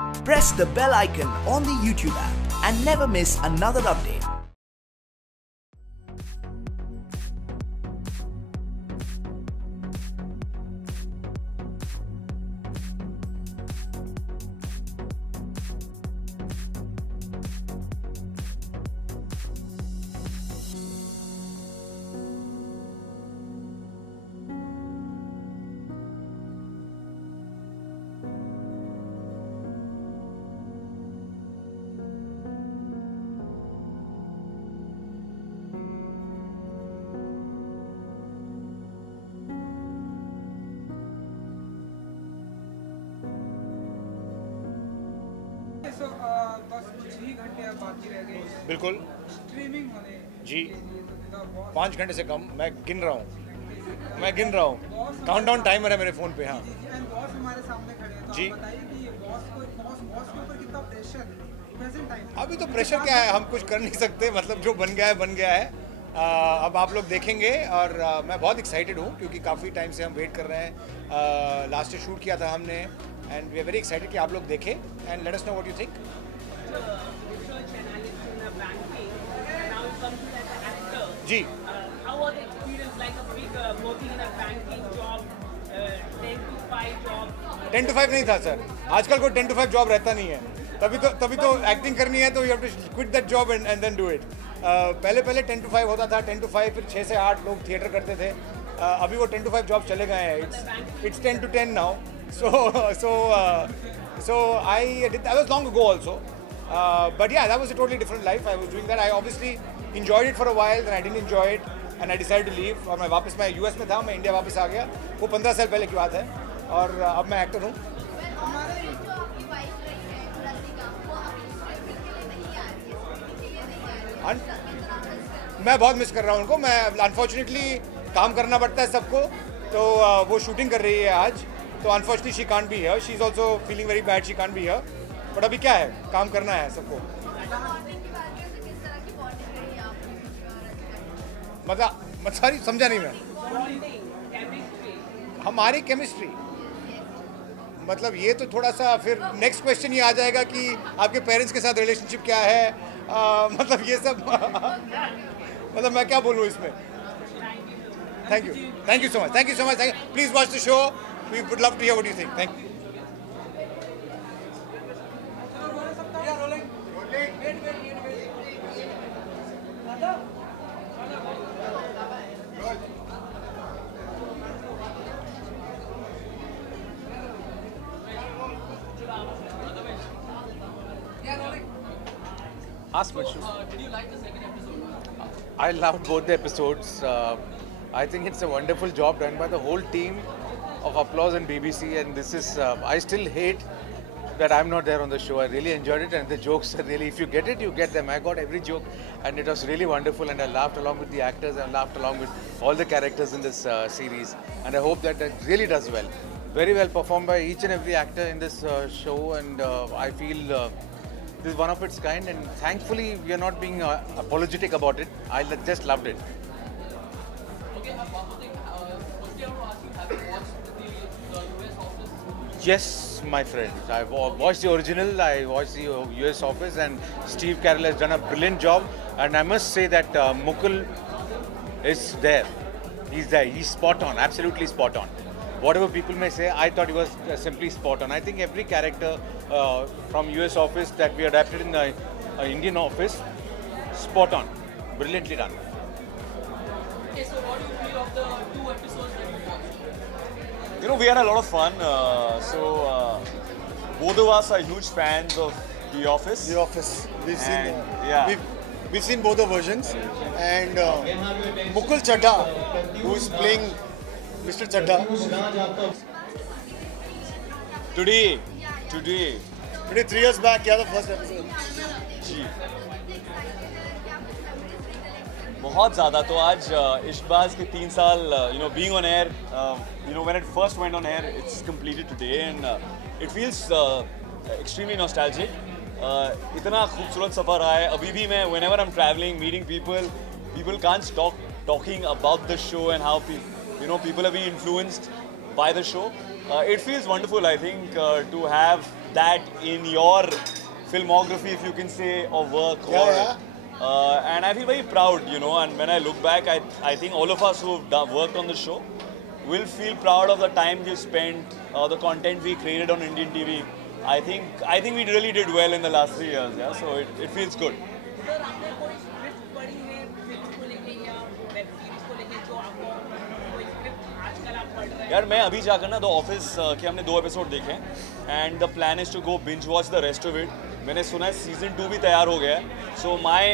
Press the bell icon on the YouTube app and never miss another update. बस कुछ ही घंटे अब बाकी रह गए हैं बिल्कुल स्ट्रीमिंग होने जी के लिए, तो द बॉस 5 घंटे से कम मैं गिन रहा हूँ काउंटडाउन टाइमर है मेरे फ़ोन पे। हाँ एंड बॉस हमारे सामने खड़े हैं, तो जी। आप बताइए कि ये बॉस के ऊपर कितना प्रेशर है प्रेजेंट टाइम। अभी तो प्रेशर क्या है, हम कुछ कर नहीं सकते, मतलब जो बन गया है। अब आप लोग देखेंगे और मैं बहुत एक्साइटेड हूँ क्योंकि काफ़ी टाइम से हम वेट कर रहे हैं। लास्ट ईयर शूट किया था हमने and we are very excited कि आप लोग देखें and let us know what you think. research analyst in a banking, and now you come to as an actor. जी How was the experience like a big working in a banking job, 10 to 5 job? 10 to 5 नहीं था sir, आजकल कोई 10 to 5 job रहता नहीं है। तभी तो एक्टिंग करनी है तो you have to quit that job and then do it. पहले 10 to 5 होता था, 10 to 5 फिर 6 से 8 लोग थिएटर करते थे। अभी वो 10 to 5 जॉब चले गए हैं, it's 10 to 10 now. So I was long ago also, but yeah, that was a totally different life. I was doing that. I obviously enjoyed it for a while, then I didn't enjoy it, and I decided to leave. और मैं US में था, मैं India वापस आ गया। वो 15 साल पहले की बात है और अब मैं एक्टर हूँ। मैं बहुत मिस कर रहा हूँ उनको। मैं अनफॉर्चुनेटली काम करना पड़ता है सबको, तो वो शूटिंग कर रही है आज, तो unfortunately she can't be here. She is also feeling very bad, she can't be here. But अभी क्या है, काम करना है सबको। मतलब सॉरी समझा नहीं मैं। Bonding, chemistry. हमारी केमिस्ट्री मतलब ये तो थोड़ा सा फिर नेक्स्ट क्वेश्चन ये आ जाएगा कि आपके पेरेंट्स के साथ रिलेशनशिप क्या है। मतलब ये सब मतलब मैं क्या बोलूँ इसमें। Thank you so much. Please watch the show, we would love to hear what you think. Thank you. Ask Machu. Did you like the second episode? I loved both the episodes. I think it's a wonderful job done by the whole team of Applause and BBC. And this is, I still hate that I'm not there on the show. I really enjoyed it, and the jokes are really, if you get it, you get them. I got every joke, and it was really wonderful. And I laughed along with the actors, and laughed along with all the characters in this series. And I hope that it really does well. Very well performed by each and every actor in this show, and I feel. This is one of its kind, and thankfully we are not being apologetic about it. I just loved it. Okay, one more thing. Firstly, I want to ask you, have you watched the US Office? Yes, my friend. I watched the original, I watched the US Office, and Steve Carell has done a brilliant job. And I must say that Mukul is there. He's there. He's spot on, absolutely spot on. Whatever people may say, I thought he was simply spot on. I think every character from US Office that we adapted in the Indian Office, spot on, brilliantly done. Okay, so what do you feel of the 2 episodes that you watched? You know, we had a lot of fun. Both of us are huge fans of The Office. The Office. We've seen, yeah. we've seen both the versions, and Mukul Chadha, who's playing Mr. Chadha. Today, 3 years back, yeah, the first episode. जी बहुत ज़्यादा। तो आज इश्कबाज के 3 साल being on air, when it first went on air, it's completed today, and it feels extremely nostalgic. इतना खूबसूरत सफ़र रहा है। अभी भी मैं whenever I'm traveling, meeting people can't stop talking about the show and how people have been influenced by the show. It feels wonderful, I think, to have that in your filmography, if you can say, or work. And I feel very proud, you know, and when I look back, I think all of us who have worked on the show will feel proud of the time we spent, the content we created on Indian TV. I think we really did well in the last 3 years, yeah, so it feels good. Sir आपने कोई script पढ़ी है film को लेके या web series को लेके जो आपको कोई स्क्रिप्ट आजकल आप पढ़ रहे हैं? यार मैं अभी जाकर ना द ऑफिस के हमने 2 एपिसोड देखे हैं and the plan is to go binge watch the rest of it. मैंने सुना है सीजन 2 भी तैयार हो गया है. So my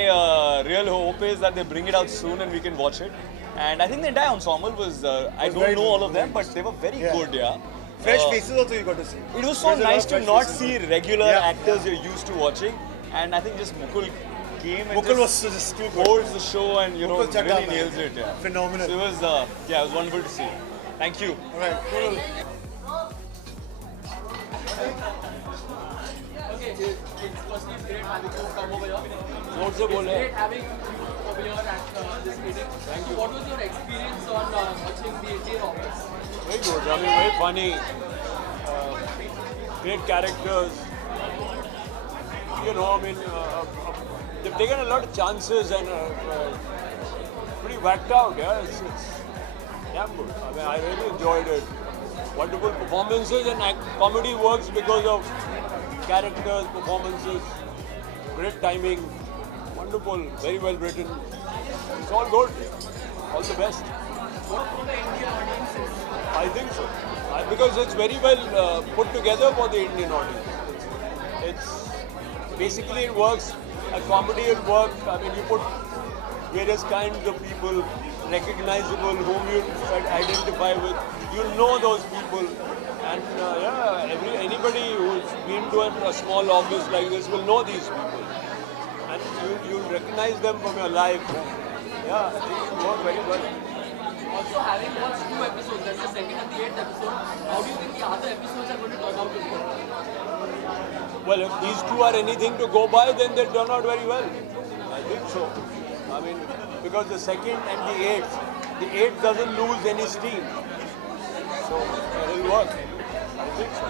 real hope is that they bring it out soon and we can watch it. And I think the entire ensemble was, I don't know all of them, but they were very good, yeah. Fresh faces also you got to see. It was so nice to not see regular actors you're used to watching. And I think just Mukul came and Mukul was just too good. holds the show and, you know, Mukul really nails it, yeah. Phenomenal. So it was, it was wonderful to see. Thank you. All right, cool. Okay, it's firstly great having you come over here. Note se bole. Great having you over here at this meeting. Thank you. What was your experience on watching the Indian Office? Very good. I mean, very funny. Great characters. You know, I mean, they've taken a lot of chances and pretty whacked out. Yeah, it's damn good. I mean, I really enjoyed it. Wonderful performances and comedy works because of characters, performances, great timing, wonderful, very well written. It's all good. All the best. What for the Indian audiences? I think so. Because it's very well put together for the Indian audience. It's basically it works. A comedy will work. I mean, you put various kinds of people, recognizable, whom you identify with. You'll know those people. And anybody who's been to a small office like this will know these people. And you'll recognize them from your life. Yeah, I think it worked very well. Also, having watched 2 episodes, that's the 2nd and the 8th episode, how do you think the other episodes are going to turn out to be? Well, if these 2 are anything to go by, then they'll turn out very well. I think so. I mean, because the 2nd and the 8th doesn't lose any steam. So, it'll work. I think so.